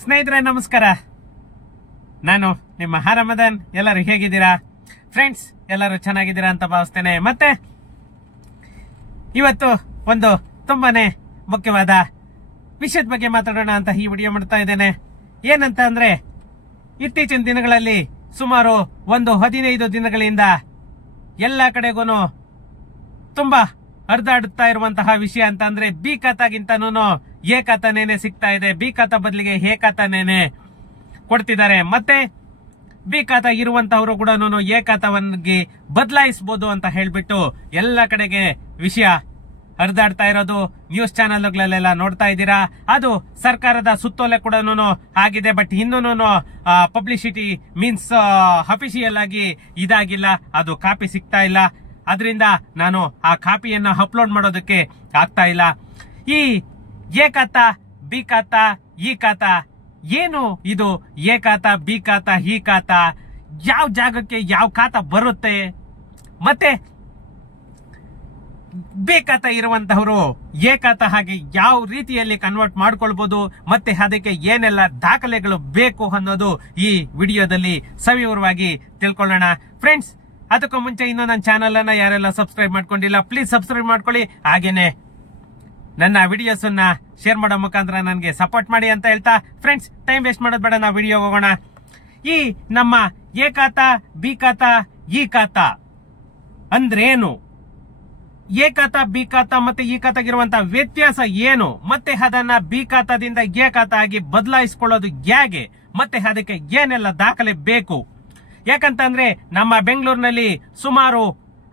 ಸ್ನೇಹಿತರೆ ನಮಸ್ಕಾರ. ನಾನು ನಿಮ್ಮ ರಮದಾನ್. ಎಲ್ಲರೂ ಹೇಗಿದ್ದೀರಾ ಫ್ರೆಂಡ್ಸ್? ಎಲ್ಲರೂ ಚೆನ್ನಾಗಿದ್ದೀರಾ ಅಂತ ಭಾವಿಸ್ತೇನೆ. ಮತ್ತೆ ಇವತ್ತು ಒಂದು ತುಂಬಾನೇ ಮುಖ್ಯವಾದ ವಿಷಯದ ಬಗ್ಗೆ ಮಾತಾಡೋಣ ಅಂತ ಈ ವಿಡಿಯೋ ಮಾಡ್ತಾ ಇದ್ದೇನೆ. ಏನಂತ ಅಂದ್ರೆ, ಇತ್ತೀಚಿನ ದಿನಗಳಲ್ಲಿ ಸುಮಾರು 15 ದಿನಗಳಿಂದ ಎಲ್ಲ ಕಡೆಗೂ ತುಂಬಾ ಹರಿದಾಡುತ್ತಾ ಇರುವಂತಹ ವಿಷಯ ಅಂತ ಅಂದ್ರೆ ಬಿ ಖಾತಾಗಿಂತನೂ ಎ ಖಾತಾನೇನೆ ಸಿಗ್ತಾ ಇದೆ. ಬಿ ಖಾತಾ ಬದಲಿಗೆ ಎ ಖಾತಾನೇನೆ ಕೊಡ್ತಿದ್ದಾರೆ. ಮತ್ತೆ ಬಿ ಖಾತಾ ಇರುವಂತವರು ಕೂಡ ಎ ಖಾತಾವನ್ಗೆ ಬದಲಾಯಿಸಬಹುದು ಅಂತ ಹೇಳ್ಬಿಟ್ಟು ಎಲ್ಲ ಕಡೆಗೆ ವಿಷಯ ಹರಿದಾಡ್ತಾ ಇರೋದು ನ್ಯೂಸ್ ಚಾನೆಲ್ಗಳಲ್ಲೆಲ್ಲ ನೋಡ್ತಾ ಇದ್ದೀರಾ. ಅದು ಸರ್ಕಾರದ ಸುತ್ತೋಲೆ ಕೂಡ ಆಗಿದೆ. ಬಟ್ ಇನ್ನೂ ಪಬ್ಲಿಸಿಟಿ ಮೀನ್ಸ್ ಅಫಿಷಿಯಲ್ ಆಗಿ ಇದಾಗಿಲ್ಲ, ಅದು ಕಾಪಿ ಸಿಗ್ತಾ ಇಲ್ಲ. ಅದರಿಂದ ನಾನು ಆ ಕಾಪಿಯನ್ನ ಅಪ್ಲೋಡ್ ಮಾಡೋದಕ್ಕೆ ಆಗ್ತಾ ಇಲ್ಲ. ಈ ಎ ಖಾತಾ, ಬಿ ಖಾತಾ, ಈ ಖಾತಾ ಏನು ಇದು? ಎ ಖಾತಾ, ಬಿ ಖಾತಾ, ಈ ಖಾತಾ ಯಾವ ಜಾಗಕ್ಕೆ ಯಾವ ಖಾತಾ ಬರುತ್ತೆ? ಮತ್ತೆ ಬಿ ಖಾತಾ ಇರುವಂತಹವರು ಎ ಖಾತಾ ಹಾಗೆ ಯಾವ ರೀತಿಯಲ್ಲಿ ಕನ್ವರ್ಟ್ ಮಾಡ್ಕೊಳ್ಬಹುದು, ಮತ್ತೆ ಅದಕ್ಕೆ ಏನೆಲ್ಲ ದಾಖಲೆಗಳು ಬೇಕು ಅನ್ನೋದು ಈ ವಿಡಿಯೋದಲ್ಲಿ ಸವಿವರವಾಗಿ ತಿಳ್ಕೊಳ್ಳೋಣ ಫ್ರೆಂಡ್ಸ್. ಅದಕ್ಕೂ ಮುಂಚೆ ಇನ್ನೂ ನನ್ನ ಚಾನೆಲ್ ಅನ್ನ ಯಾರೆಲ್ಲ ಸಬ್ಸ್ಕ್ರೈಬ್ ಮಾಡ್ಕೊಂಡಿಲ್ಲ ಪ್ಲೀಸ್ ಸಬ್ಸ್ಕ್ರೈಬ್ ಮಾಡ್ಕೊಳ್ಳಿ. ಹಾಗೇನೆ ನನ್ನ ವಿಡಿಯೋಸ್ ಅನ್ನ ಶೇರ್ ಮಾಡೋ ಮುಖಾಂತರ ನನಗೆ ಸಪೋರ್ಟ್ ಮಾಡಿ ಅಂತ ಹೇಳ್ತಾ ಫ್ರೆಂಡ್ಸ್, ಟೈಮ್ ವೇಸ್ಟ್ ಮಾಡೋದು ಬೇಡ, ನಾವು ವಿಡಿಯೋ ಹೋಗೋಣ. ಈ ನಮ್ಮ ಎ ಖಾತಾ, ಬಿ ಖಾತಾ, ಈ ಖಾತಾ ಅಂದ್ರೇನು? ಎ ಖಾತಾ, ಬಿ ಖಾತಾ ಮತ್ತೆ ಈ ಖಾತಾಗಿರುವಂತಹ ವ್ಯತ್ಯಾಸ ಏನು? ಮತ್ತೆ ಅದನ್ನ ಬಿ ಖಾತಾದಿಂದ ಎ ಖಾತಾ ಆಗಿ ಬದಲಾಯಿಸಿಕೊಳ್ಳೋದು ಹೇಗೆ? ಮತ್ತೆ ಅದಕ್ಕೆ ಏನೆಲ್ಲ ದಾಖಲೆ ಬೇಕು? ಯಾಕಂತಂದ್ರೆ ನಮ್ಮ ಬೆಂಗಳೂರಿನಲ್ಲಿ ಸುಮಾರು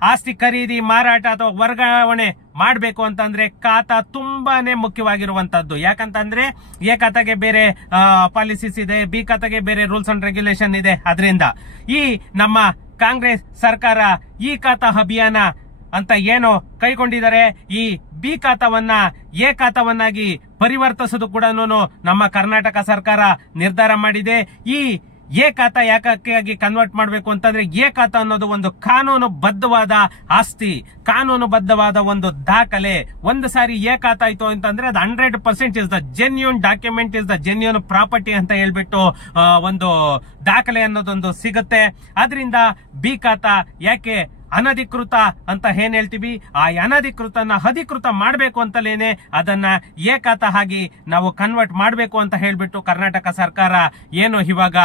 ಆಸ್ತಿ ಖರೀದಿ, ಮಾರಾಟ ಅಥವಾ ವರ್ಗಾವಣೆ ಮಾಡಬೇಕು ಅಂತಂದ್ರೆ ಖಾತಾ ತುಂಬಾನೇ ಮುಖ್ಯವಾಗಿರುವಂತದ್ದು. ಯಾಕಂತಂದ್ರೆ ಎ ಖಾತಾಗೆ ಬೇರೆ ಪಾಲಿಸೀಸ್ ಇದೆ, ಬಿ ಖಾತಾಗೆ ಬೇರೆ ರೂಲ್ಸ್ ಅಂಡ್ ರೆಗ್ಯುಲೇಷನ್ ಇದೆ. ಅದರಿಂದ ಈ ನಮ್ಮ ಕಾಂಗ್ರೆಸ್ ಸರ್ಕಾರ ಈ ಖಾತಾ ಅಭಿಯಾನ ಅಂತ ಏನು ಕೈಗೊಂಡಿದ್ದಾರೆ, ಈ ಬಿ ಖಾತಾವನ್ನ ಎ ಖಾತಾವನ್ನಾಗಿ ಪರಿವರ್ತಿಸೋದು ಕೂಡ ನಮ್ಮ ಕರ್ನಾಟಕ ಸರ್ಕಾರ ನಿರ್ಧಾರ ಮಾಡಿದೆ. ಈ ಎ ಖಾತಾ ಯಾಕಾಗಿ ಕನ್ವರ್ಟ್ ಮಾಡಬೇಕು ಅಂತಂದ್ರೆ, ಎ ಖಾತಾ ಅನ್ನೋದು ಒಂದು ಕಾನೂನು ಬದ್ಧವಾದ ಆಸ್ತಿ, ಕಾನೂನು ಬದ್ಧವಾದ ಒಂದು ದಾಖಲೆ. ಒಂದು ಸಾರಿ ಎ ಖಾತಾ ಆಯ್ತು ಅಂತಂದ್ರೆ ಅದು 100% is the genuine document, is the genuine property ಅಂತ ಹೇಳ್ಬಿಟ್ಟು ಒಂದು ದಾಖಲೆ ಅನ್ನೋದೊಂದು ಸಿಗುತ್ತೆ. ಅದರಿಂದ ಬಿ ಖಾತಾ ಯಾಕೆ ಅನಧಿಕೃತ ಅಂತ ಏನ್ ಹೇಳ್ತೀವಿ, ಆ ಅನಧಿಕೃತನ ಅಧಿಕೃತ ಮಾಡಬೇಕು ಅಂತಲೇನೆ ಅದನ್ನ ಎ ಖಾತಾ ಆಗಿ ನಾವು ಕನ್ವರ್ಟ್ ಮಾಡಬೇಕು ಅಂತ ಹೇಳ್ಬಿಟ್ಟು ಕರ್ನಾಟಕ ಸರ್ಕಾರ ಏನು ಇವಾಗ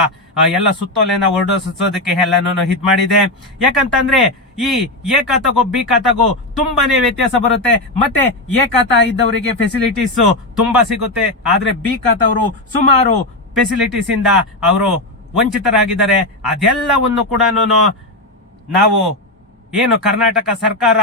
ಎಲ್ಲ ಸುತ್ತೋಲೆನ ಹೊರಡಿಸೋದಕ್ಕೆ ಎಲ್ಲಾನು ಹಿಟ್ ಮಾಡಿದೆ. ಯಾಕಂತಂದ್ರೆ ಈ ಎ ಖಾತಾಗೂ ಬಿ ಖಾತಾಗೂ ತುಂಬಾನೇ ವ್ಯತ್ಯಾಸ ಬರುತ್ತೆ. ಮತ್ತೆ ಎ ಖಾತಾ ಇದ್ದವರಿಗೆ ಫೆಸಿಲಿಟೀಸ್ ತುಂಬಾ ಸಿಗುತ್ತೆ, ಆದ್ರೆ ಬಿ ಖಾತಾ ಅವರು ಸುಮಾರು ಫೆಸಿಲಿಟೀಸ್ ಇಂದ ಅವರು ವಂಚಿತರಾಗಿದ್ದಾರೆ. ಅದೆಲ್ಲವನ್ನು ಕೂಡ ನಾವು ಏನು ಕರ್ನಾಟಕ ಸರ್ಕಾರ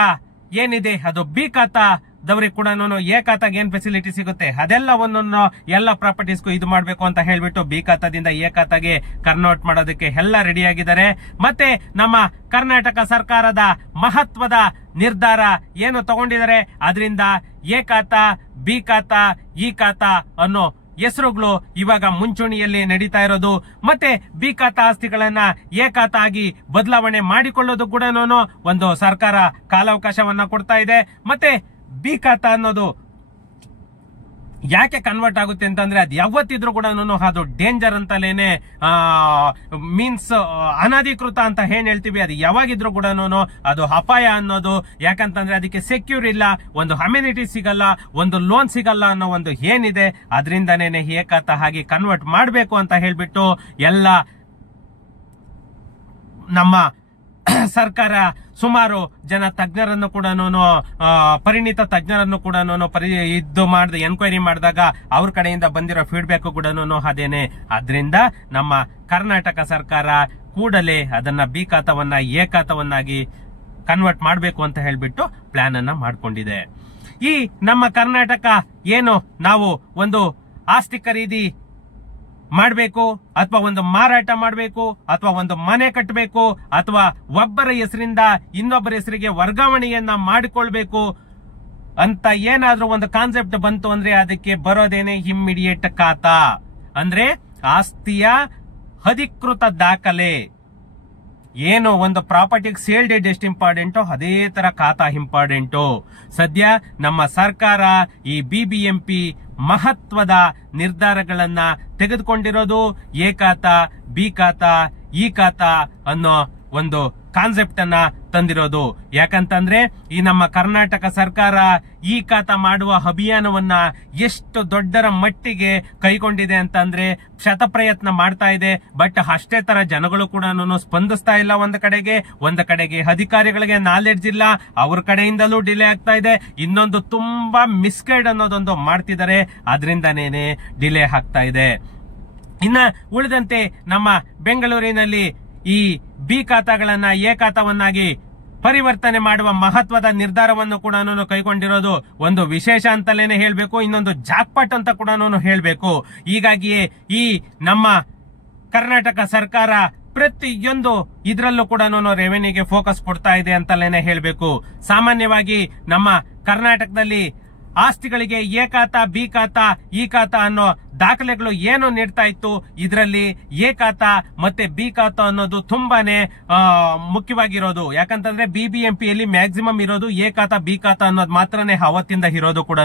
ಏನಿದೆ ಅದು ಬಿ ಖಾತಾದವ್ರಿಗೆ ಕೂಡ ಎ ಖಾತಾಗೆ ಏನ್ ಫೆಸಿಲಿಟಿ ಸಿಗುತ್ತೆ ಅದೆಲ್ಲವನ್ನು ಎಲ್ಲ ಪ್ರಾಪರ್ಟೀಸ್ಗೂ ಇದು ಮಾಡಬೇಕು ಅಂತ ಹೇಳ್ಬಿಟ್ಟು ಬಿ ಖಾತಾದಿಂದ ಎ ಖಾತಾಗೆ ಕನ್ವರ್ಟ್ ಮಾಡೋದಕ್ಕೆ ಎಲ್ಲ ರೆಡಿ ಆಗಿದ್ದಾರೆ. ಮತ್ತೆ ನಮ್ಮ ಕರ್ನಾಟಕ ಸರ್ಕಾರದ ಮಹತ್ವದ ನಿರ್ಧಾರ ಏನು ತಗೊಂಡಿದ್ದಾರೆ, ಅದರಿಂದ ಎ ಖಾತಾ, ಬಿ ಖಾತಾ, ಈ ಖಾತಾ ಅನ್ನೋ ಹೆಸರುಗಳು ಇವಾಗ ಮುಂಚೂಣಿಯಲ್ಲಿ ನಡೀತಾ ಇರೋದು. ಮತ್ತೆ ಬಿ ಖಾತಾ ಆಸ್ತಿಗಳನ್ನ ಎ ಖಾತಾ ಆಗಿ ಬದಲಾವಣೆ ಮಾಡಿಕೊಳ್ಳೋದು ಕೂಡ ಒಂದು ಸರ್ಕಾರ ಕಾಲಾವಕಾಶವನ್ನ ಕೊಡ್ತಾ ಇದೆ. ಮತ್ತೆ ಬಿ ಖಾತಾ ಅನ್ನೋದು ಯಾಕೆ ಕನ್ವರ್ಟ್ ಆಗುತ್ತೆ ಅಂತಂದ್ರೆ, ಅದು ಯಾವತ್ತಿದ್ರು ಕೂಡ ಅದು ಡೇಂಜರ್ ಅಂತಲೇನೆ, ಮೀನ್ಸ್ ಅನಧಿಕೃತ ಅಂತ ಏನ್ ಹೇಳ್ತೀವಿ, ಅದು ಯಾವಾಗಿದ್ರು ಕೂಡ ಅದು ಅಪಾಯ ಅನ್ನೋದು. ಯಾಕಂತಂದ್ರೆ ಅದಕ್ಕೆ ಸೆಕ್ಯೂರ್ ಇಲ್ಲ, ಒಂದು ಅಮ್ಯುನಿಟಿ ಸಿಗಲ್ಲ, ಒಂದು ಲೋನ್ ಸಿಗಲ್ಲ ಅನ್ನೋ ಒಂದು ಏನಿದೆ, ಅದರಿಂದನೇನೆ ಎ ಖಾತಾ ಆಗಿ ಕನ್ವರ್ಟ್ ಮಾಡಬೇಕು ಅಂತ ಹೇಳ್ಬಿಟ್ಟು ಎಲ್ಲ ನಮ್ಮ ಸರ್ಕಾರ ಸುಮಾರು ಜನ ತಜ್ಞರನ್ನು ಕೂಡ ಪರಿಣಿತ ತಜ್ಞರನ್ನು ಕೂಡ ಎನ್ಕ್ವೈರಿ ಮಾಡಿದಾಗ ಅವ್ರ ಕಡೆಯಿಂದ ಬಂದಿರೋ ಫೀಡ್ಬ್ಯಾಕ್ ಕೂಡ ಅದೇನೆ. ಆದ್ರಿಂದ ನಮ್ಮ ಕರ್ನಾಟಕ ಸರ್ಕಾರ ಕೂಡಲೇ ಅದನ್ನ ಬಿ ಖಾತಾವನ್ನ ಎ ಖಾತಾವನ್ನಾಗಿ ಕನ್ವರ್ಟ್ ಮಾಡಬೇಕು ಅಂತ ಹೇಳ್ಬಿಟ್ಟು ಪ್ಲಾನ್ ಅನ್ನ ಮಾಡ್ಕೊಂಡಿದೆ. ಈ ನಮ್ಮ ಕರ್ನಾಟಕ ಏನು ನಾವು ಒಂದು ಆಸ್ತಿ ಖರೀದಿ ಮಾಡಬೇಕು ಅಥವಾ ಒಂದು ಮಾರಾಟ ಮಾಡಬೇಕು ಅಥವಾ ಒಂದು ಮನೆ ಕಟ್ಟಬೇಕು ಅಥವಾ ಒಬ್ಬರ ಹೆಸರಿಂದ ಇನ್ನೊಬ್ಬರ ಹೆಸರಿಗೆ ವರ್ಗಾವಣೆಯನ್ನ ಮಾಡಿಕೊಳ್ಬೇಕು ಅಂತ ಏನಾದ್ರೂ ಒಂದು ಕಾನ್ಸೆಪ್ಟ್ ಬಂತು ಅಂದ್ರೆ ಅದಕ್ಕೆ ಬರೋದೇನೆ ಇಮ್ಮಿಡಿಯೇಟ್ ಖಾತಾ. ಅಂದ್ರೆ ಆಸ್ತಿಯ ಅಧಿಕೃತ ದಾಖಲೆ. ಏನು ಒಂದು ಪ್ರಾಪರ್ಟಿಗೆ ಸೇಲ್ ಡೇಟ್ ಎಷ್ಟು ಇಂಪಾರ್ಟೆಂಟೋ ಅದೇ ತರ ಖಾತಾ ಇಂಪಾರ್ಟೆಂಟು. ಸದ್ಯ ನಮ್ಮ ಸರ್ಕಾರ ಈ BBMP ಮಹತ್ವದ ನಿರ್ಧಾರಗಳನ್ನ ತೆಗೆದುಕೊಂಡಿರೋದು. ಎ ಖಾತಾ, ಬಿ ಖಾತಾ, ಈ ಖಾತಾ ಅನ್ನೋ ಒಂದು ಕಾನ್ಸೆಪ್ಟ್ ಅನ್ನ ತಂದಿರೋದು. ಯಾಕಂತಂದ್ರೆ ಈ ನಮ್ಮ ಕರ್ನಾಟಕ ಸರ್ಕಾರ ಈ ಖಾತಾ ಮಾಡುವ ಅಭಿಯಾನವನ್ನ ಎಷ್ಟು ದೊಡ್ಡರ ಮಟ್ಟಿಗೆ ಕೈಗೊಂಡಿದೆ ಅಂತಂದ್ರೆ ಶತಪ್ರಯತ್ನ ಮಾಡ್ತಾ ಇದೆ. ಬಟ್ ಅಷ್ಟೇ ತರ ಜನಗಳು ಕೂಡ ಸ್ಪಂದಿಸ್ತಾ ಇಲ್ಲ. ಒಂದು ಕಡೆಗೆ ಅಧಿಕಾರಿಗಳಿಗೆ ನಾಲೆಡ್ಜ್ ಇಲ್ಲ, ಅವ್ರ ಕಡೆಯಿಂದಲೂ ಡಿಲೇ ಆಗ್ತಾ ಇದೆ. ಇನ್ನೊಂದು ತುಂಬಾ ಮಿಸ್ಗೈಡ್ ಅನ್ನೋದೊಂದು ಮಾಡ್ತಿದ್ದಾರೆ, ಅದರಿಂದನೇನೆ ಡಿಲೇ ಆಗ್ತಾ ಇದೆ. ಇನ್ನ ಉಳಿದಂತೆ ನಮ್ಮ ಬೆಂಗಳೂರಿನಲ್ಲಿ ಈ ಬಿ ಖಾತಾಗಳನ್ನ ಎ ಖಾತಾವನ್ನಾಗಿ ಪರಿವರ್ತನೆ ಮಾಡುವ ಮಹತ್ವದ ನಿರ್ಧಾರವನ್ನು ಕೂಡ ಕೈಗೊಂಡಿರೋದು ಒಂದು ವಿಶೇಷ ಅಂತಲೇನೆ ಹೇಳ್ಬೇಕು, ಇನ್ನೊಂದು ಜಾಕ್ಪಾಟ್ ಅಂತ ಕೂಡ ಹೇಳ್ಬೇಕು. ಹೀಗಾಗಿಯೇ ಈ ನಮ್ಮ ಕರ್ನಾಟಕ ಸರ್ಕಾರ ಪ್ರತಿಯೊಂದು ಇದ್ರಲ್ಲೂ ಕೂಡ ರೆವೆನ್ಯೂಗೆ ಫೋಕಸ್ ಕೊಡ್ತಾ ಇದೆ ಅಂತಲೇನೆ ಹೇಳ್ಬೇಕು. ಸಾಮಾನ್ಯವಾಗಿ ನಮ್ಮ ಕರ್ನಾಟಕದಲ್ಲಿ ಆಸ್ತಿಗಳಿಗೆ ಎ ಖಾತಾ, ಬಿ ಖಾತಾ, ಈ ಖಾತಾ ಅನ್ನೋ ದಾಖಲೆಗಳು ಏನು ನೀಡ್ತಾ ಇತ್ತು, ಇದರಲ್ಲಿ ಎ ಖಾತಾ ಮತ್ತೆ ಬಿ ಖಾತಾ ಅನ್ನೋದು ತುಂಬಾನೇ ಮುಖ್ಯವಾಗಿರೋದು. ಯಾಕಂತಂದ್ರೆ ಬಿಬಿಎಂಪಿಯಲ್ಲಿ ಮ್ಯಾಕ್ಸಿಮಮ್ ಇರೋದು ಎ ಖಾತಾ, ಬಿ ಖಾತಾ ಅನ್ನೋದು ಮಾತ್ರನೇ ಅವತ್ತಿಂದ ಇರೋದು ಕೂಡ.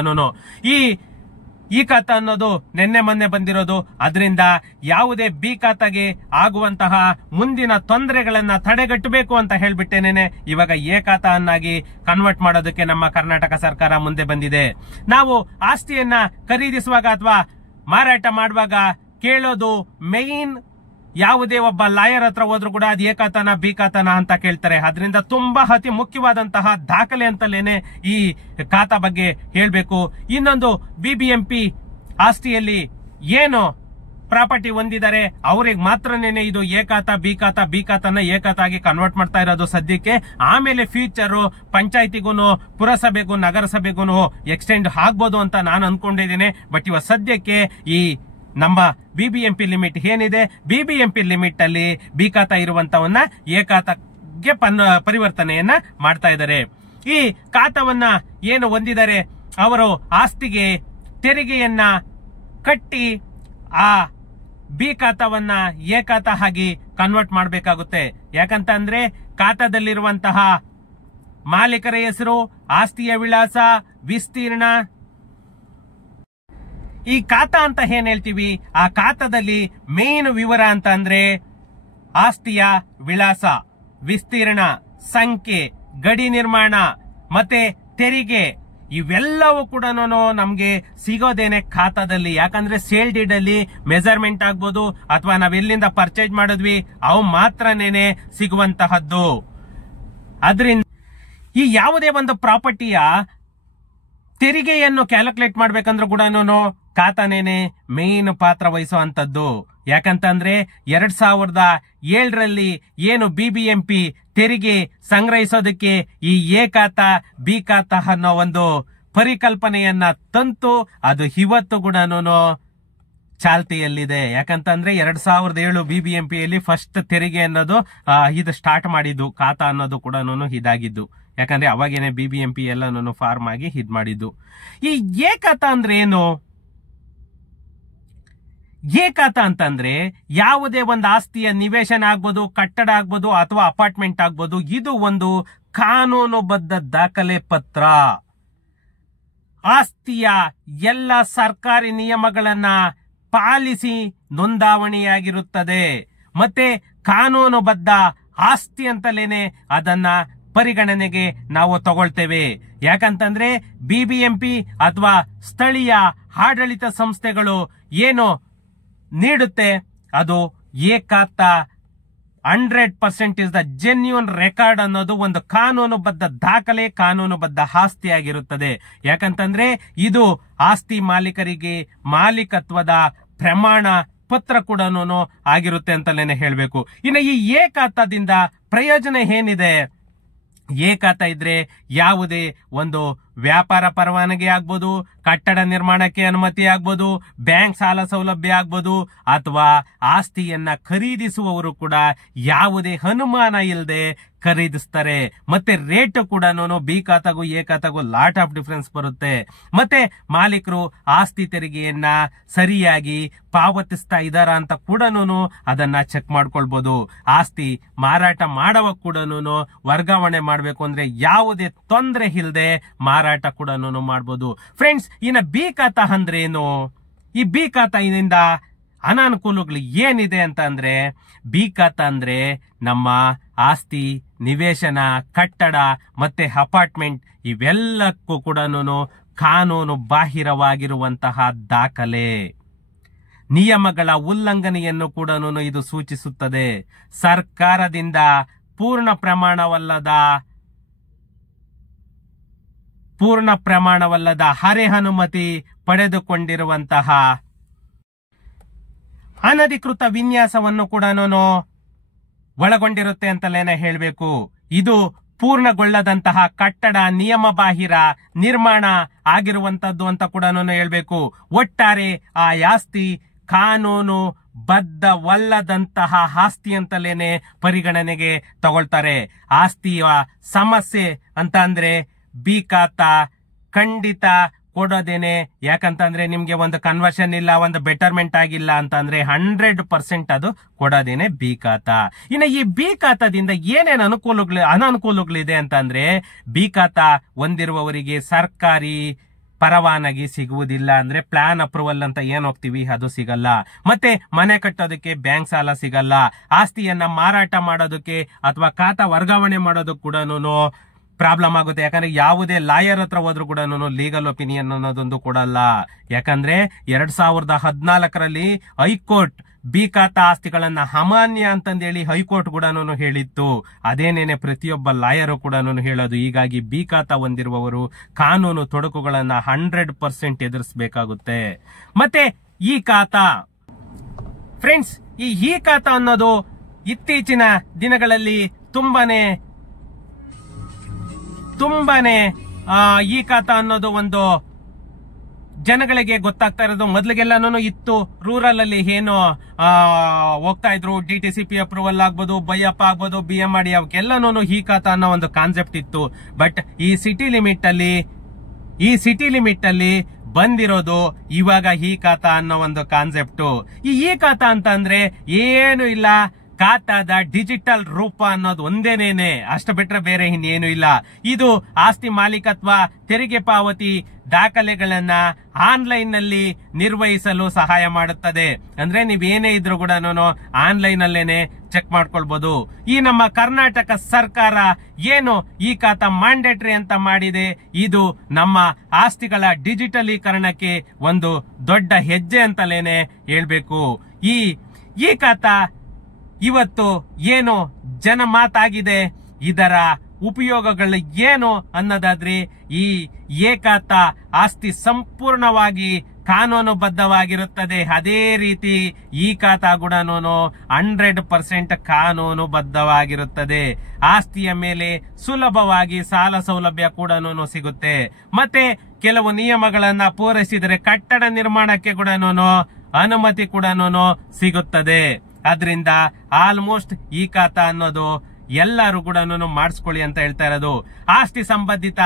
ಈ ಖಾತಾ ಅನ್ನೋದು ನಿನ್ನೆ ಮೊನ್ನೆ ಬಂದಿರೋದು. ಅದರಿಂದ ಯಾವುದೇ ಬಿ ಖಾತಾಗೆ ಆಗುವಂತಹ ಮುಂದಿನ ತೊಂದರೆಗಳನ್ನ ತಡೆಗಟ್ಟಬೇಕು ಅಂತ ಹೇಳ್ಬಿಟ್ಟೇನೆ ಇವಾಗ ಎ ಖಾತಾ ಅನ್ನಾಗಿ ಕನ್ವರ್ಟ್ ಮಾಡೋದಕ್ಕೆ ನಮ್ಮ ಕರ್ನಾಟಕ ಸರ್ಕಾರ ಮುಂದೆ ಬಂದಿದೆ. ನಾವು ಆಸ್ತಿಯನ್ನ ಖರೀದಿಸುವಾಗ ಅಥವಾ ಮಾರಾಟ ಮಾಡುವಾಗ ಕೇಳೋದು ಮೇನ್, ಯಾವುದೇ ಒಬ್ಬ ಲಾಯರ್ ಹತ್ರ ಹೋದ್ರು ಕೂಡ ಅದು ಎ ಖಾತಾನ ಬಿ ಖಾತಾನ ಅಂತ ಕೇಳ್ತಾರೆ. ಅದರಿಂದ ತುಂಬಾ ಅತಿ ಮುಖ್ಯವಾದಂತಹ ದಾಖಲೆ ಅಂತಲೇನೆ ಈ ಖಾತಾ ಬಗ್ಗೆ ಹೇಳ್ಬೇಕು. ಇನ್ನೊಂದು ಬಿಬಿಎಂಪಿ ಆಸ್ತಿಯಲ್ಲಿ ಏನು ಪ್ರಾಪರ್ಟಿ ಹೊಂದಿದ್ದಾರೆ ಅವ್ರಿಗೆ ಮಾತ್ರನೇನೆ ಇದು ಎ ಖಾತಾ, ಬಿ ಖಾತಾ, ಬಿ ಖಾತಾನ ಎ ಖಾತಾಗಿ ಕನ್ವರ್ಟ್ ಮಾಡ್ತಾ ಇರೋದು ಸದ್ಯಕ್ಕೆ. ಆಮೇಲೆ ಫ್ಯೂಚರ್ ಪಂಚಾಯತಿಗೂ, ಪುರಸಭೆಗೂ, ನಗರಸಭೆಗೂ ಎಕ್ಸ್ಟೆಂಡ್ ಆಗ್ಬೋದು ಅಂತ ನಾನು ಅನ್ಕೊಂಡಿದ್ದೀನಿ. ಬಟ್ ಇವಾಗ ಸದ್ಯಕ್ಕೆ ಈ ನಮ್ಮ ಬಿಬಿಎಂಪಿ ಲಿಮಿಟ್ ಏನಿದೆ, ಬಿಬಿಎಂಪಿ ಲಿಮಿಟ್ ಅಲ್ಲಿ ಬಿ ಖಾತಾ ಇರುವಂತವನ್ನ ಎ ಖಾತಾಗೆ ಪರಿವರ್ತನೆಯನ್ನ ಮಾಡ್ತಾ ಇದ್ದಾರೆ. ಈ ಖಾತಾವನ್ನ ಏನು ಹೊಂದಿದ್ದಾರೆ ಅವರು ಆಸ್ತಿಗೆ ತೆರಿಗೆಯನ್ನ ಕಟ್ಟಿ ಆ ಬಿ ಖಾತಾವನ್ನ ಎ ಖಾತಾ ಆಗಿ ಕನ್ವರ್ಟ್ ಮಾಡಬೇಕಾಗುತ್ತೆ. ಯಾಕಂತಂದ್ರೆ ಖಾತಾದಲ್ಲಿರುವಂತಹ ಮಾಲೀಕರ ಹೆಸರು, ಆಸ್ತಿಯ ವಿಳಾಸ, ವಿಸ್ತೀರ್ಣ, ಈ ಖಾತಾ ಅಂತ ಏನ್ ಹೇಳ್ತೀವಿ, ಆ ಖಾತಾದಲ್ಲಿ ಮೇನ್ ವಿವರ ಅಂತ ಅಂದ್ರೆ ಆಸ್ತಿಯ ವಿಳಾಸ, ವಿಸ್ತೀರ್ಣ, ಸಂಖ್ಯೆ, ಗಡಿ ನಿರ್ಮಾಣ ಮತ್ತೆ ತೆರಿಗೆ ಇವೆಲ್ಲವೂ ಕೂಡ ನಮ್ಗೆ ಸಿಗೋದೇನೆ ಖಾತಾದಲ್ಲಿ. ಯಾಕಂದ್ರೆ ಸೇಲ್ ಡೀಡ್ ಅಲ್ಲಿ ಮೆಜರ್ಮೆಂಟ್ ಆಗ್ಬೋದು ಅಥವಾ ನಾವೆಲ್ಲಿಂದ ಪರ್ಚೇಸ್ ಮಾಡಿದ್ವಿ ಅವು ಮಾತ್ರನೇನೆ ಸಿಗುವಂತಹದ್ದು. ಅದರಿಂದ ಈ ಯಾವುದೇ ಒಂದು ಪ್ರಾಪರ್ಟಿಯ ತೆರಿಗೆಯನ್ನು ಕ್ಯಾಲ್ಕುಲೇಟ್ ಮಾಡ್ಬೇಕಂದ್ರೂ ಕೂಡ ಖಾತಾನೇನೆ ಮೇನ್ ಪಾತ್ರ ವಹಿಸುವಂತದ್ದು. ಯಾಕಂತಂದ್ರೆ 2007ರಲ್ಲಿ ಏನು ಬಿಬಿಎಂಪಿ ತೆರಿಗೆ ಸಂಗ್ರಹಿಸೋದಕ್ಕೆ ಈ ಎ ಖಾತಾ, ಬಿ ಖಾತಾ ಅನ್ನೋ ಒಂದು ಪರಿಕಲ್ಪನೆಯನ್ನ ತಂತು. ಅದು ಇವತ್ತು ಕೂಡ ಚಾಲ್ತಿಯಲ್ಲಿದೆ. ಯಾಕಂತಂದ್ರೆ 2007 ಬಿಬಿಎಂಪಿಯಲ್ಲಿ ಫಸ್ಟ್ ತೆರಿಗೆ ಅನ್ನೋದು ಇದು ಸ್ಟಾರ್ಟ್ ಮಾಡಿದ್ದು, ಖಾತಾ ಅನ್ನೋದು ಕೂಡ ಇದಾಗಿದ್ದು. ಯಾಕಂದ್ರೆ ಅವಾಗೇನೆ ಬಿಬಿಎಂಪಿ ಎಲ್ಲ ಫಾರ್ಮ್ ಆಗಿ ಇದ್ ಮಾಡಿದ್ದು. ಈ ಎ ಖಾತಾ ಅಂದ್ರೆ ಏನು? ಎ ಖಾತಾ ಅಂತಂದ್ರೆ ಯಾವುದೇ ಒಂದು ಆಸ್ತಿಯ ನಿವೇಶನ ಆಗ್ಬೋದು, ಕಟ್ಟಡ ಆಗ್ಬೋದು ಅಥವಾ ಅಪಾರ್ಟ್ಮೆಂಟ್ ಆಗ್ಬೋದು, ಇದು ಒಂದು ಕಾನೂನುಬದ್ಧ ದಾಖಲೆ ಪತ್ರ. ಆಸ್ತಿಯ ಎಲ್ಲ ಸರ್ಕಾರಿ ನಿಯಮಗಳನ್ನ ಪಾಲಿಸಿ ನೋಂದಾವಣಿಯಾಗಿರುತ್ತದೆ. ಮತ್ತೆ ಕಾನೂನುಬದ್ಧ ಆಸ್ತಿ ಅಂತಲೇನೆ ಅದನ್ನ ಪರಿಗಣನೆಗೆ ನಾವು ತಗೊಳ್ತೇವೆ. ಯಾಕಂತಂದ್ರೆ ಬಿಬಿಎಂಪಿ ಅಥವಾ ಸ್ಥಳೀಯ ಆಡಳಿತ ಸಂಸ್ಥೆಗಳು ಏನು ನೀಡುತ್ತೆ ಅದು ಎ ಖಾತಾ 100% ಇಸ್ ದ ಜೆನ್ಯೂನ್ ರೆಕಾರ್ಡ್ ಅನ್ನೋದು ಒಂದು ಕಾನೂನುಬದ್ಧ ದಾಖಲೆ, ಕಾನೂನುಬದ್ಧ ಆಸ್ತಿ ಆಗಿರುತ್ತದೆ. ಯಾಕಂತಂದ್ರೆ ಇದು ಆಸ್ತಿ ಮಾಲೀಕರಿಗೆ ಮಾಲೀಕತ್ವದ ಪ್ರಮಾಣ ಪತ್ರ ಕೂಡ ಆಗಿರುತ್ತೆ ಅಂತಲೇನೆ ಹೇಳ್ಬೇಕು. ಇನ್ನು ಈ ಎ ಖಾತಾದಿಂದ ಪ್ರಯೋಜನ ಏನಿದೆ? ಎ ಖಾತಾ ಇದ್ರೆ ಯಾವುದೇ ಒಂದು ವ್ಯಾಪಾರ ಪರವಾನಗಿ ಆಗ್ಬೋದು, ಕಟ್ಟಡ ನಿರ್ಮಾಣಕ್ಕೆ ಅನುಮತಿ ಆಗ್ಬೋದು, ಬ್ಯಾಂಕ್ ಸಾಲ ಸೌಲಭ್ಯ ಆಗ್ಬೋದು, ಅಥವಾ ಆಸ್ತಿಯನ್ನ ಖರೀದಿಸುವವರು ಕೂಡ ಯಾವುದೇ ಅನುಮಾನ ಇಲ್ಲದೆ ಖರೀದಿಸ್ತಾರೆ. ಮತ್ತೆ ರೇಟ್ ಕೂಡ ಬಿ ಖಾತಾಗೂ ಎ ಖಾತಾಗೂ ಲಾಟ್ ಆಫ್ ಡಿಫರೆನ್ಸ್ ಬರುತ್ತೆ. ಮತ್ತೆ ಮಾಲೀಕರು ಆಸ್ತಿ ತೆರಿಗೆಯನ್ನ ಸರಿಯಾಗಿ ಪಾವತಿಸ್ತಾ ಇದಾರ ಅಂತ ಕೂಡ ಅದನ್ನ ಚೆಕ್ ಮಾಡ್ಕೊಳ್ಬಹುದು. ಆಸ್ತಿ ಮಾರಾಟ ಮಾಡುವ ಕೂಡ ವರ್ಗಾವಣೆ ಮಾಡಬೇಕು ಅಂದ್ರೆ ಯಾವುದೇ ತೊಂದರೆ ಇಲ್ಲದೆ ಮಾರಾಟ ಕೂಡ ಮಾಡಬಹುದು. ಫ್ರೆಂಡ್ಸ್, ಇನ್ನು ಬಿ ಖಾತಾ ಅಂದ್ರೇನು? ಈ ಬಿ ಖಾತೆಯಿಂದ ಅನಾನುಕೂಲಗಳು ಏನಿದೆ ಅಂತ ಅಂದ್ರೆ, ಬಿ ಖಾತಾ ಅಂದ್ರೆ ನಮ್ಮ ಆಸ್ತಿ, ನಿವೇಶನ, ಕಟ್ಟಡ ಮತ್ತೆ ಅಪಾರ್ಟ್ಮೆಂಟ್ ಇವೆಲ್ಲಕ್ಕೂ ಕೂಡ ಕಾನೂನು ಬಾಹಿರವಾಗಿರುವಂತಹ ದಾಖಲೆ. ನಿಯಮಗಳ ಉಲ್ಲಂಘನೆಯನ್ನು ಕೂಡ ಇದು ಸೂಚಿಸುತ್ತದೆ. ಸರ್ಕಾರದಿಂದ ಪೂರ್ಣ ಪ್ರಮಾಣವಲ್ಲದ ಅರೆ ಅನುಮತಿ ಪಡೆದುಕೊಂಡಿರುವಂತಹ ಅನಧಿಕೃತ ವಿನ್ಯಾಸವನ್ನು ಕೂಡ ಒಳಗೊಂಡಿರುತ್ತೆ ಅಂತಲೇನೆ ಹೇಳಬೇಕು. ಇದು ಪೂರ್ಣಗೊಳ್ಳದಂತಹ ಕಟ್ಟಡ ನಿಯಮ ಬಾಹಿರ ನಿರ್ಮಾಣ ಆಗಿರುವಂತದ್ದು ಅಂತ ಕೂಡ ಹೇಳ್ಬೇಕು. ಒಟ್ಟಾರೆ ಆ ಆಸ್ತಿ ಕಾನೂನು ಬದ್ಧವಲ್ಲದಂತಹ ಆಸ್ತಿ ಅಂತಲೇನೆ ಪರಿಗಣನೆಗೆ ತಗೊಳ್ತಾರೆ. ಆಸ್ತಿಯ ಸಮಸ್ಯೆ ಅಂತ ಅಂದ್ರೆ ಬಿ ಖಾತಾ ಖಂಡಿತ ಕೊಡೋದೇನೆ. ಯಾಕಂತಂದ್ರೆ ನಿಮ್ಗೆ ಒಂದು ಕನ್ವರ್ಷನ್ ಇಲ್ಲ, ಒಂದು ಬೆಟರ್ಮೆಂಟ್ ಆಗಿಲ್ಲ ಅಂತಂದ್ರೆ 100% ಅದು ಕೊಡೋದೇನೆ ಬಿ ಖಾತಾ. ಇನ್ನು ಈ ಬಿ ಖಾತಾದಿಂದ ಏನೇನು ಅನಾನುಕೂಲಗಳಿದೆ ಅಂತಂದ್ರೆ, ಬಿ ಖಾತಾ ಹೊಂದಿರುವವರಿಗೆ ಸರ್ಕಾರಿ ಪರವಾನಗಿ ಸಿಗುವುದಿಲ್ಲ. ಅಂದ್ರೆ ಪ್ಲಾನ್ ಅಪ್ರೂವಲ್ ಅಂತ ಏನ್ ಹೋಗ್ತೀವಿ ಅದು ಸಿಗಲ್ಲ. ಮತ್ತೆ ಮನೆ ಕಟ್ಟೋದಕ್ಕೆ ಬ್ಯಾಂಕ್ ಸಾಲ ಸಿಗಲ್ಲ. ಆಸ್ತಿಯನ್ನ ಮಾರಾಟ ಮಾಡೋದಕ್ಕೆ ಅಥವಾ ಖಾತಾ ವರ್ಗಾವಣೆ ಮಾಡೋದಕ್ಕೆ ಕೂಡ ಪ್ರಾಬ್ಲಮ್ ಆಗುತ್ತೆ. ಯಾಕಂದ್ರೆ ಯಾವುದೇ ಲಾಯರ್ ಹತ್ರ ಹೋದ್ರು ಕೂಡ ಲೀಗಲ್ ಒಪಿನಿಯನ್ ಅನ್ನೋದೊಂದು ಕೊಡಲ್ಲ. ಯಾಕಂದ್ರೆ 2014ರಲ್ಲಿ ಹೈಕೋರ್ಟ್ ಬಿ ಖಾತಾ ಆಸ್ತಿಗಳನ್ನ ಅಮಾನ್ಯ ಅಂತಂದೇಳಿ ಹೈಕೋರ್ಟ್ ಕೂಡ ಹೇಳಿತ್ತು. ಅದೇನೇನೆ ಪ್ರತಿಯೊಬ್ಬ ಲಾಯರು ಕೂಡ ಹೇಳೋದು. ಹೀಗಾಗಿ ಬಿ ಖಾತಾ ಹೊಂದಿರುವವರು ಕಾನೂನು ತೊಡಕುಗಳನ್ನ 100% ಎದುರಿಸಬೇಕಾಗುತ್ತೆ. ಮತ್ತೆ ಈ ಖಾತಾ ಫ್ರೆಂಡ್ಸ್, ಈ ಖಾತಾ ಅನ್ನೋದು ಇತ್ತೀಚಿನ ದಿನಗಳಲ್ಲಿ ತುಂಬಾನೇ ಈ ಖಾತಾ ಅನ್ನೋದು ಒಂದು ಜನಗಳಿಗೆ ಗೊತ್ತಾಗ್ತಾ ಇರೋದು. ಮೊದ್ಲಿಗೆಲ್ಲಾನು ಇತ್ತು, ರೂರಲ್ ಅಲ್ಲಿ ಏನು ಹೋಗ್ತಾ ಇದ್ರು, DTCP ಅಪ್ರೂವಲ್ ಆಗ್ಬೋದು, ಬೈಯಪ್ಪ ಆಗ್ಬೋದು, BMRD ಅವಕ್ಕೆಲ್ಲಾನು ಈ ಖಾತಾ ಅನ್ನೋ ಒಂದು ಕಾನ್ಸೆಪ್ಟ್ ಇತ್ತು. ಬಟ್ ಈ ಸಿಟಿ ಲಿಮಿಟ್ ಅಲ್ಲಿ ಬಂದಿರೋದು ಇವಾಗ ಈ ಖಾತಾ ಅನ್ನೋ ಒಂದು ಕಾನ್ಸೆಪ್ಟ್. ಈ ಖಾತಾ ಅಂತ ಅಂದ್ರೆ ಏನು ಇಲ್ಲ, ಖಾತಾದ ಡಿಜಿಟಲ್ ರೂಪ ಅನ್ನೋದು ಒಂದೇನೇನೆ, ಅಷ್ಟು ಬಿಟ್ರೆ ಬೇರೆ ಇನ್ನೇನು ಇಲ್ಲ. ಇದು ಆಸ್ತಿ ಮಾಲೀಕತ್ವ, ತೆರಿಗೆ ಪಾವತಿ ದಾಖಲೆಗಳನ್ನ ಆನ್ಲೈನ್ ನಲ್ಲಿ ನಿರ್ವಹಿಸಲು ಸಹಾಯ ಮಾಡುತ್ತದೆ. ಅಂದ್ರೆ ನೀವೇನೇ ಇದ್ರು ಕೂಡ ಆನ್ಲೈನ್ ಅಲ್ಲೇನೆ ಚೆಕ್ ಮಾಡ್ಕೊಳ್ಬಹುದು. ಈ ನಮ್ಮ ಕರ್ನಾಟಕ ಸರ್ಕಾರ ಏನು ಈ ಖಾತಾ ಮ್ಯಾಂಡೇಟರಿ ಅಂತ ಮಾಡಿದೆ, ಇದು ನಮ್ಮ ಆಸ್ತಿಗಳ ಡಿಜಿಟಲೀಕರಣಕ್ಕೆ ಒಂದು ದೊಡ್ಡ ಹೆಜ್ಜೆ ಅಂತಲೇನೆ ಹೇಳ್ಬೇಕು. ಈ ಖಾತಾ ಇವತ್ತು ಏನು ಜನ ಮಾತಾಗಿದೆ, ಇದರ ಉಪಯೋಗಗಳು ಏನು ಅನ್ನೋದಾದ್ರೆ, ಈ ಎ ಖಾತಾ ಆಸ್ತಿ ಸಂಪೂರ್ಣವಾಗಿ ಕಾನೂನುಬದ್ಧವಾಗಿರುತ್ತದೆ. ಅದೇ ರೀತಿ ಈ ಖಾತಾ ಕೂಡ 100% ಕಾನೂನುಬದ್ಧವಾಗಿರುತ್ತದೆ. ಆಸ್ತಿಯ ಮೇಲೆ ಸುಲಭವಾಗಿ ಸಾಲ ಸೌಲಭ್ಯ ಕೂಡ ಸಿಗುತ್ತೆ. ಮತ್ತೆ ಕೆಲವು ನಿಯಮಗಳನ್ನ ಪೂರೈಸಿದರೆ ಕಟ್ಟಡ ನಿರ್ಮಾಣಕ್ಕೆ ಕೂಡ ಅನುಮತಿ ಕೂಡ ಸಿಗುತ್ತದೆ. ಅದರಿಂದ ಆಲ್ಮೋಸ್ಟ್ ಈ ಖಾತಾ ಅನ್ನೋದು ಎಲ್ಲರೂ ಕೂಡ ಮಾಡಿಸ್ಕೊಳ್ಳಿ ಅಂತ ಹೇಳ್ತಾ ಇರೋದು. ಆಸ್ತಿ ಸಂಬಂಧಿತ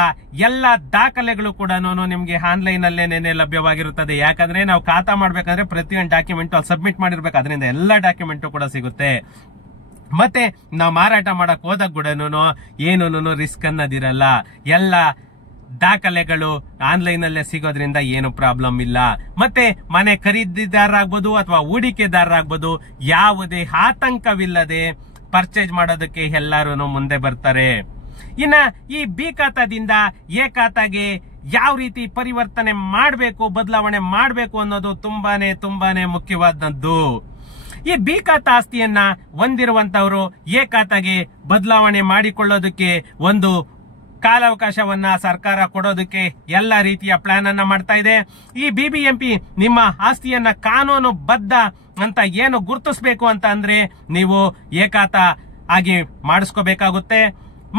ಎಲ್ಲ ದಾಖಲೆಗಳು ಕೂಡ ನಿಮ್ಗೆ ಆನ್ಲೈನ್ ಅಲ್ಲೇನೆ ಲಭ್ಯವಾಗಿರುತ್ತದೆ. ಯಾಕಂದ್ರೆ ನಾವು ಖಾತಾ ಮಾಡ್ಬೇಕಂದ್ರೆ ಪ್ರತಿಯೊಂದು ಡಾಕ್ಯುಮೆಂಟ್ ಅಲ್ಲಿ ಸಬ್ಮಿಟ್ ಮಾಡಿರ್ಬೇಕು. ಅದರಿಂದ ಎಲ್ಲ ಡಾಕ್ಯುಮೆಂಟ್ ಕೂಡ ಸಿಗುತ್ತೆ. ಮತ್ತೆ ನಾವು ಮಾರಾಟ ಮಾಡಕ್ ಹೋದಾಗ ಕೂಡ ಏನು ರಿಸ್ಕ್ ಅನ್ನೋದಿರಲ್ಲ. ಎಲ್ಲ ದಾಖಲೆಗಳು ಆನ್ಲೈನ್ ಅಲ್ಲೇ ಸಿಗೋದ್ರಿಂದ ಏನು ಪ್ರಾಬ್ಲಮ್ ಇಲ್ಲ. ಮತ್ತೆ ಮನೆ ಖರೀದಿದಾರರಾಗ್ಬೋದು ಅಥವಾ ಹೂಡಿಕೆದಾರರಾಗ್ಬೋದು, ಯಾವುದೇ ಆತಂಕವಿಲ್ಲದೆ ಪರ್ಚೇಸ್ ಮಾಡೋದಕ್ಕೆ ಎಲ್ಲರೂ ಮುಂದೆ ಬರ್ತಾರೆ. ಇನ್ನ ಈ ಬಿ ಖಾತಾದಿಂದ ಎ ಖಾತಾಗೆ ಯಾವ ರೀತಿ ಪರಿವರ್ತನೆ ಮಾಡಬೇಕು, ಬದಲಾವಣೆ ಮಾಡಬೇಕು ಅನ್ನೋದು ತುಂಬಾನೇ ಮುಖ್ಯವಾದದ್ದು. ಈ ಬಿ ಖಾತಾ ಆಸ್ತಿಯನ್ನ ಹೊಂದಿರುವಂತವರು ಎ ಖಾತಾಗೆ ಬದಲಾವಣೆ ಮಾಡಿಕೊಳ್ಳೋದಕ್ಕೆ ಒಂದು ಕಾಲಾವಕಾಶವನ್ನ ಸರ್ಕಾರ ಕೊಡೋದಕ್ಕೆ ಎಲ್ಲ ರೀತಿಯ ಪ್ಲಾನ್ ಅನ್ನ ಮಾಡ್ತಾ ಇದೆ. ಈ BBMP ನಿಮ್ಮ ಆಸ್ತಿಯನ್ನ ಕಾನೂನು ಬದ್ಧ ಅಂತ ಏನು ಗುರುತಿಸಬೇಕು ಅಂತ ಅಂದ್ರೆ ನೀವು ಎ ಖಾತಾ ಆಗಿ ಮಾಡಿಸ್ಕೋಬೇಕಾಗುತ್ತೆ.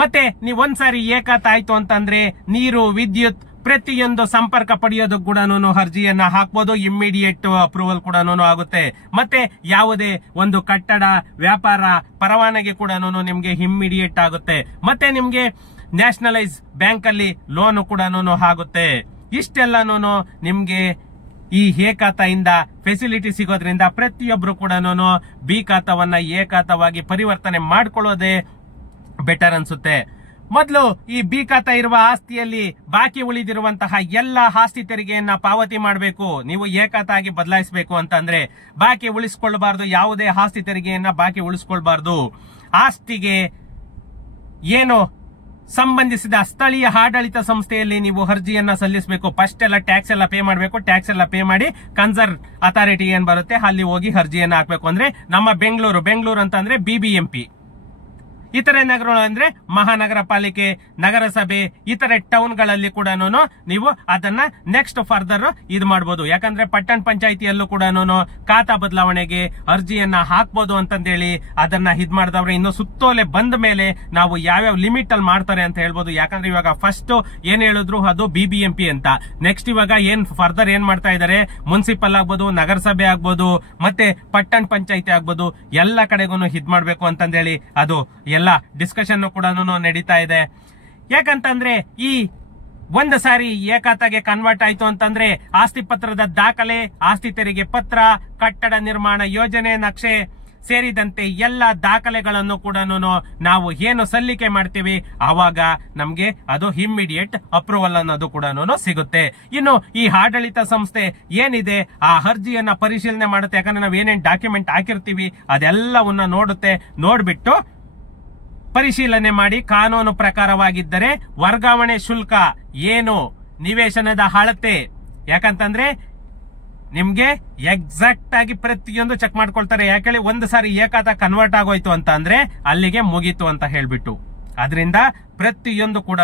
ಮತ್ತೆ ನೀವು ಒಂದ್ಸಾರಿ ಎ ಖಾತಾ ಆಯ್ತು ಅಂತಂದ್ರೆ ನೀರು, ವಿದ್ಯುತ್, ಪ್ರತಿಯೊಂದು ಸಂಪರ್ಕ ಪಡೆಯೋದು ಕೂಡ ಅರ್ಜಿಯನ್ನ ಹಾಕಬಹುದು. ಇಮ್ಮಿಡಿಯೇಟ್ ಅಪ್ರೂವಲ್ ಕೂಡ ಆಗುತ್ತೆ. ಮತ್ತೆ ಯಾವುದೇ ಒಂದು ಕಟ್ಟಡ ವ್ಯಾಪಾರ ಪರವಾನಗಿ ಕೂಡ ನಿಮ್ಗೆ ಇಮ್ಮಿಡಿಯೇಟ್ ಆಗುತ್ತೆ. ಮತ್ತೆ ನಿಮ್ಗೆ ನ್ಯಾಷನಲೈಸ್ ಬ್ಯಾಂಕ್ ಅಲ್ಲಿ ಲೋನ್ ಕೂಡ ಆಗುತ್ತೆ. ಇಷ್ಟೆಲ್ಲಾನು ನಿಮ್ಗೆ ಈ ಎ ಖಾತೆಯಿಂದ ಫೆಸಿಲಿಟಿ ಸಿಗೋದ್ರಿಂದ ಪ್ರತಿಯೊಬ್ರು ಕೂಡ ಬಿ ಖಾತಾವನ್ನ ಎ ಖಾತಾವಾಗಿ ಪರಿವರ್ತನೆ ಮಾಡ್ಕೊಳ್ಳೋದೇ ಬೆಟರ್ ಅನ್ಸುತ್ತೆ. ಮೊದಲು ಈ ಬಿ ಖಾತಾ ಇರುವ ಆಸ್ತಿಯಲ್ಲಿ ಬಾಕಿ ಉಳಿದಿರುವಂತಹ ಎಲ್ಲ ಆಸ್ತಿ ತೆರಿಗೆಯನ್ನ ಪಾವತಿ ಮಾಡಬೇಕು. ನೀವು ಎ ಖಾತಾಗಿ ಬದಲಾಯಿಸಬೇಕು ಅಂತಂದ್ರೆ ಬಾಕಿ ಉಳಿಸಿಕೊಳ್ಳಬಾರದು. ಯಾವುದೇ ಆಸ್ತಿ ತೆರಿಗೆಯನ್ನ ಬಾಕಿ ಉಳಿಸಿಕೊಳ್ಬಾರ್ದು. ಆಸ್ತಿಗೆ ಏನು ಸಂಬಂಧಿಸಿದ ಸ್ಥಳೀಯ ಆಡಳಿತ ಸಂಸ್ಥೆಯಲ್ಲಿ ನೀವು ಅರ್ಜಿಯನ್ನ ಸಲ್ಲಿಸಬೇಕು. ಫಸ್ಟ್ ಎಲ್ಲ ಟ್ಯಾಕ್ಸ್ ಎಲ್ಲ ಪೇ ಮಾಡಬೇಕು. ಟ್ಯಾಕ್ಸ್ ಎಲ್ಲ ಪೇ ಮಾಡಿ ಕನ್ಸರ್ವ್ ಅಥಾರಿಟಿ ಏನ್ ಬರುತ್ತೆ ಅಲ್ಲಿ ಹೋಗಿ ಅರ್ಜಿಯನ್ನ ಹಾಕ್ಬೇಕು. ಅಂದ್ರೆ ನಮ್ಮ ಬೆಂಗಳೂರು ಅಂತಂದ್ರೆ BBMP, ಇತರೆ ನಗರಗಳು ಅಂದ್ರೆ ಮಹಾನಗರ ಪಾಲಿಕೆ, ನಗರಸಭೆ, ಇತರೆ ಟೌನ್ಗಳಲ್ಲಿ ಕೂಡ ನೀವು ಅದನ್ನ ನೆಕ್ಸ್ಟ್ ಫರ್ದರ್ ಇದು ಮಾಡಬಹುದು. ಯಾಕಂದ್ರೆ ಪಟ್ಟಣ ಪಂಚಾಯಿತಿಯಲ್ಲೂ ಕೂಡ ಖಾತಾ ಬದಲಾವಣೆಗೆ ಅರ್ಜಿಯನ್ನ ಹಾಕ್ಬೋದು ಅಂತಂದೇಳಿ ಅದನ್ನ ಇದ್ ಮಾಡಿದವ್ರೆ. ಇನ್ನು ಸುತ್ತೋಲೆ ಬಂದ ಮೇಲೆ ನಾವು ಯಾವ್ಯಾವ ಲಿಮಿಟ್ ಅಲ್ಲಿ ಮಾಡ್ತಾರೆ ಅಂತ ಹೇಳ್ಬೋದು. ಯಾಕಂದ್ರೆ ಇವಾಗ ಫಸ್ಟ್ ಏನ್ ಹೇಳಿದ್ರು ಅದು BBMP ಅಂತ. ನೆಕ್ಸ್ಟ್ ಇವಾಗ ಏನ್ ಫರ್ದರ್ ಏನ್ ಮಾಡ್ತಾ ಇದಾರೆ, ಮುನ್ಸಿಪಲ್ ಆಗ್ಬೋದು, ನಗರಸಭೆ ಆಗ್ಬೋದು, ಮತ್ತೆ ಪಟ್ಟಣ ಪಂಚಾಯಿತಿ ಆಗ್ಬೋದು, ಎಲ್ಲ ಕಡೆಗೂ ಇದ್ ಮಾಡ್ಬೇಕು ಅಂತಂದೇಳಿ ಅದು ಎಲ್ಲ ಡಿಸ್ಕಷನ್ ಕೂಡ ನಡೀತಾ ಇದೆ. ಯಾಕಂತಂದ್ರೆ ಈ ಒಂದು ಸಾರಿ ಎ ಖಾತಾಗೆ ಕನ್ವರ್ಟ್ ಆಯ್ತು ಅಂತಂದ್ರೆ ಆಸ್ತಿ ಪತ್ರದ ದಾಖಲೆ, ಆಸ್ತಿ ತೆರಿಗೆ ಪತ್ರ, ಕಟ್ಟಡ ನಿರ್ಮಾಣ ಯೋಜನೆ ನಕ್ಷೆ ಸೇರಿದಂತೆ ಎಲ್ಲ ದಾಖಲೆಗಳನ್ನು ಕೂಡ ನಾವು ಏನು ಸಲ್ಲಿಕೆ ಮಾಡ್ತೀವಿ ಆವಾಗ ನಮ್ಗೆ ಅದು ಇಮ್ಮಿಡಿಯೇಟ್ ಅಪ್ರೂವಲ್ ಅನ್ನೋದು ಕೂಡ ಸಿಗುತ್ತೆ. ಇನ್ನು ಈ ಆಡಳಿತ ಸಂಸ್ಥೆ ಏನಿದೆ ಆ ಅರ್ಜಿಯನ್ನ ಪರಿಶೀಲನೆ ಮಾಡುತ್ತೆ. ಯಾಕಂದ್ರೆ ನಾವು ಏನೇನ್ ಡಾಕ್ಯುಮೆಂಟ್ ಹಾಕಿರ್ತೀವಿ ಅದೆಲ್ಲವನ್ನ ನೋಡುತ್ತೆ. ನೋಡ್ಬಿಟ್ಟು ಪರಿಶೀಲನೆ ಮಾಡಿ ಕಾನೂನು ಪ್ರಕಾರವಾಗಿದ್ದರೆ ವರ್ಗಾವಣೆ ಶುಲ್ಕ ಏನು, ನಿವೇಶನದ ಅಳತೆ, ಯಾಕಂತಂದ್ರೆ ನಿಮ್ಗೆ ಎಕ್ಸಾಕ್ಟ್ ಆಗಿ ಪ್ರತಿಯೊಂದು ಚೆಕ್ ಮಾಡ್ಕೊಳ್ತಾರೆ. ಯಾಕೇಳಿ ಒಂದು ಸಾರಿ ಎ ಖಾತಾ ಕನ್ವರ್ಟ್ ಆಗೋಯ್ತು ಅಂತ ಅಂದ್ರೆ ಅಲ್ಲಿಗೆ ಮುಗೀತು ಅಂತ ಹೇಳ್ಬಿಟ್ಟು ಅದರಿಂದ ಪ್ರತಿಯೊಂದು ಕೂಡ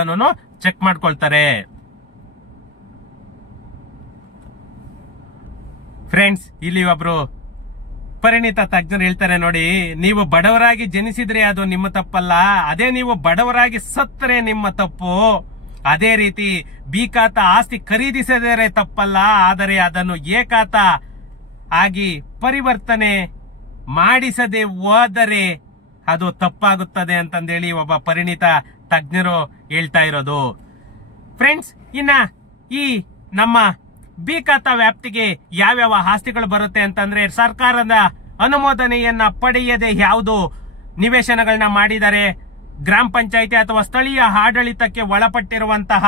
ಚೆಕ್ ಮಾಡ್ಕೊಳ್ತಾರೆ. ಫ್ರೆಂಡ್ಸ್, ಇಲ್ಲಿ ಒಬ್ರು ಪರಿಣಿತ ತಜ್ಞರು ಹೇಳ್ತಾರೆ ನೋಡಿ, ನೀವು ಬಡವರಾಗಿ ಜನಿಸಿದ್ರೆ ಅದು ನಿಮ್ಮ ತಪ್ಪಲ್ಲ, ಅದೇ ನೀವು ಬಡವರಾಗಿ ಸತ್ತರೆ ನಿಮ್ಮ ತಪ್ಪು. ಅದೇ ರೀತಿ ಬಿ ಖಾತಾ ಆಸ್ತಿ ಖರೀದಿಸಿದರೆ ತಪ್ಪಲ್ಲ, ಆದರೆ ಅದನ್ನು ಎ ಖಾತಾ ಆಗಿ ಪರಿವರ್ತನೆ ಮಾಡಿಸದೆ ಹೋದರೆ ಅದು ತಪ್ಪಾಗುತ್ತದೆ ಅಂತಂದೇಳಿ ಒಬ್ಬ ಪರಿಣಿತ ತಜ್ಞರು ಹೇಳ್ತಾ ಇರೋದು. ಫ್ರೆಂಡ್ಸ್, ಇನ್ನ ಈ ನಮ್ಮ ಬಿ ಖಾತಾ ವ್ಯಾಪ್ತಿಗೆ ಯಾವ್ಯಾವ ಆಸ್ತಿಗಳು ಬರುತ್ತೆ ಅಂತಂದ್ರೆ ಸರ್ಕಾರದ ಅನುಮೋದನೆಯನ್ನ ಪಡೆಯದೆ ಯಾವುದು ನಿವೇಶನಗಳನ್ನ ಮಾಡಿದರೆ, ಗ್ರಾಮ ಪಂಚಾಯಿತಿ ಅಥವಾ ಸ್ಥಳೀಯ ಆಡಳಿತಕ್ಕೆ ಒಳಪಟ್ಟಿರುವಂತಹ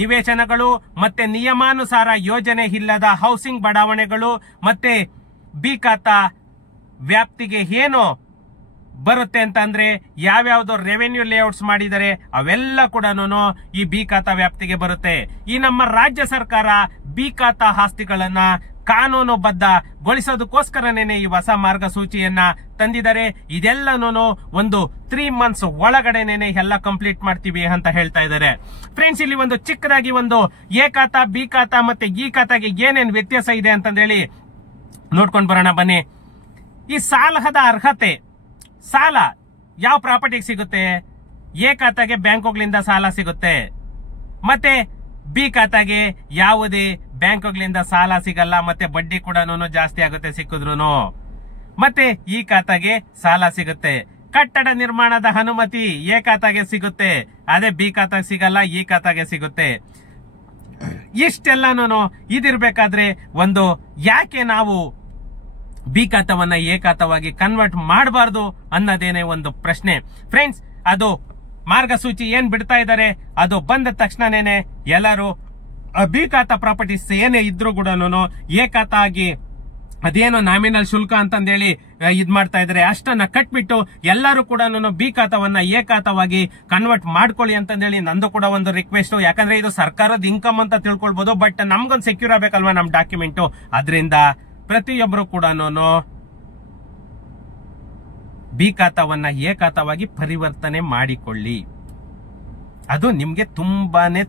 ನಿವೇಶನಗಳು, ಮತ್ತೆ ನಿಯಮಾನುಸಾರ ಯೋಜನೆ ಇಲ್ಲದ ಹೌಸಿಂಗ್ ಬಡಾವಣೆಗಳು, ಮತ್ತೆ ಬಿ ಖಾತಾ ವ್ಯಾಪ್ತಿಗೆ ಏನು ಬರುತ್ತೆ ಅಂತಂದ್ರೆ ಯಾವ್ಯಾವ್ದು ರೆವೆನ್ಯೂ ಲೇಔಟ್ಸ್ ಮಾಡಿದರೆ ಅವೆಲ್ಲ ಕೂಡ ಈ ಬಿ ಖಾತಾ ವ್ಯಾಪ್ತಿಗೆ ಬರುತ್ತೆ. ಈ ನಮ್ಮ ರಾಜ್ಯ ಸರ್ಕಾರ ಬಿ ಖಾತಾ ಆಸ್ತಿಗಳನ್ನ ಕಾನೂನುಬದ್ಧಗೊಳಿಸೋದಕ್ಕೋಸ್ಕರನೇ ಈ ಹೊಸ ಮಾರ್ಗಸೂಚಿಯನ್ನ ತಂದಿದ್ದಾರೆ. ಇದೆಲ್ಲನೂ ಒಂದು 3 months ಒಳಗಡೆನೆ ಎಲ್ಲ ಕಂಪ್ಲೀಟ್ ಮಾಡ್ತೀವಿ ಅಂತ ಹೇಳ್ತಾ ಇದ್ದಾರೆ. ಫ್ರೆಂಡ್ಸ್, ಇಲ್ಲಿ ಒಂದು ಚಿಕ್ಕದಾಗಿ ಒಂದು ಎ ಖಾತಾ, ಬಿ ಖಾತಾ ಮತ್ತೆ ಈ ಖಾತಾಗೆ ಏನೇನ್ ವ್ಯತ್ಯಾಸ ಇದೆ ಅಂತಂದೇಳಿ ನೋಡ್ಕೊಂಡ್ ಬರೋಣ ಬನ್ನಿ. ಈ ಸಾಲದ ಅರ್ಹತೆ, ಸಾಲ ಯಾವ ಪ್ರಾಪರ್ಟಿಗೆ ಸಿಗುತ್ತೆ? ಎ ಖಾತಾಗೆ ಬ್ಯಾಂಕ್ಗಳಿಂದ ಸಾಲ ಸಿಗುತ್ತೆ, ಮತ್ತೆ ಬಿ ಖಾತಾಗೆ ಯಾವುದೇ ಬ್ಯಾಂಕ್ಗಳಿಂದ ಸಾಲ ಸಿಗಲ್ಲ, ಮತ್ತೆ ಬಡ್ಡಿ ಕೂಡ ಜಾಸ್ತಿ ಆಗುತ್ತೆ ಸಿಕ್ಕಿದ್ರು. ಮತ್ತೆ ಈ ಖಾತಾಗೆ ಸಾಲ ಸಿಗುತ್ತೆ. ಕಟ್ಟಡ ನಿರ್ಮಾಣದ ಅನುಮತಿ ಎ ಖಾತಾಗೆ ಸಿಗುತ್ತೆ, ಅದೇ ಬಿ ಖಾತಾಗೆ ಸಿಗಲ್ಲ, ಈ ಖಾತಾಗೆ ಸಿಗುತ್ತೆ. ಇಷ್ಟೆಲ್ಲಾನು ಇದಿರ್ಬೇಕಾದ್ರೆ ಒಂದು ಯಾಕೆ ನಾವು ಬಿ ಖಾತಾವನ್ನ ಎ ಖಾತಾವಾಗಿ ಕನ್ವರ್ಟ್ ಮಾಡಬಾರ್ದು ಅನ್ನೋದೇನೆ ಒಂದು ಪ್ರಶ್ನೆ. ಫ್ರೆಂಡ್ಸ್, ಅದು ಮಾರ್ಗಸೂಚಿ ಏನ್ ಬಿಡ್ತಾ ಇದ್ದಾರೆ ಅದು ಬಂದ ತಕ್ಷಣನೇ ಎಲ್ಲರೂ ಬಿ ಖಾತಾ ಪ್ರಾಪರ್ಟೀಸ್ ಏನೇ ಇದ್ರು ಕೂಡ ಎ ಖಾತಾ ಆಗಿ ಅದೇನೋ ನಾಮಿನಲ್ ಶುಲ್ಕ ಅಂತಂದೇಳಿ ಇದ್ ಮಾಡ್ತಾ ಇದಾರೆ, ಅಷ್ಟನ್ನ ಕಟ್ಬಿಟ್ಟು ಎಲ್ಲರೂ ಕೂಡ ಬಿ ಖಾತಾವನ್ನ ಎ ಖಾತಾವಾಗಿ ಕನ್ವರ್ಟ್ ಮಾಡ್ಕೊಳ್ಳಿ ಅಂತಂದೇಳಿ ನಂದು ಕೂಡ ಒಂದು ರಿಕ್ವೆಸ್ಟ್. ಯಾಕಂದ್ರೆ ಇದು ಸರ್ಕಾರದ ಇನ್ಕಮ್ ಅಂತ ತಿಳ್ಕೊಳ್ಬಹುದು, ಬಟ್ ನಮ್ಗೊಂದು ಸೆಕ್ಯೂರ್ ಆಗ್ಬೇಕಲ್ವಾ ನಮ್ ಡಾಕ್ಯುಮೆಂಟ್. ಅದರಿಂದ ಪ್ರತಿಯೊಬ್ಬರು ಕೂಡ ಬಿ ಖಾತಾವನ್ನ ಎ ಖಾತಾವಾಗಿ ಪರಿವರ್ತನೆ ಮಾಡಿಕೊಳ್ಳಿ. ಅದು ನಿಮ್ಗೆ ತುಂಬಾನೇ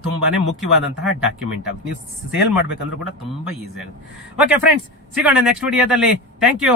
ಮುಖ್ಯವಾದಂತಹ ಡಾಕ್ಯುಮೆಂಟ್ ಆಗುತ್ತೆ. ನೀವು ಸೇಲ್ ಮಾಡ್ಬೇಕಂದ್ರೂ ಕೂಡ ತುಂಬಾ ಈಸಿ ಆಗುತ್ತೆ. ಓಕೆ ಫ್ರೆಂಡ್ಸ್, ಸಿಗೋಣ ನೆಕ್ಸ್ಟ್ ವಿಡಿಯೋದಲ್ಲಿ. Thank you.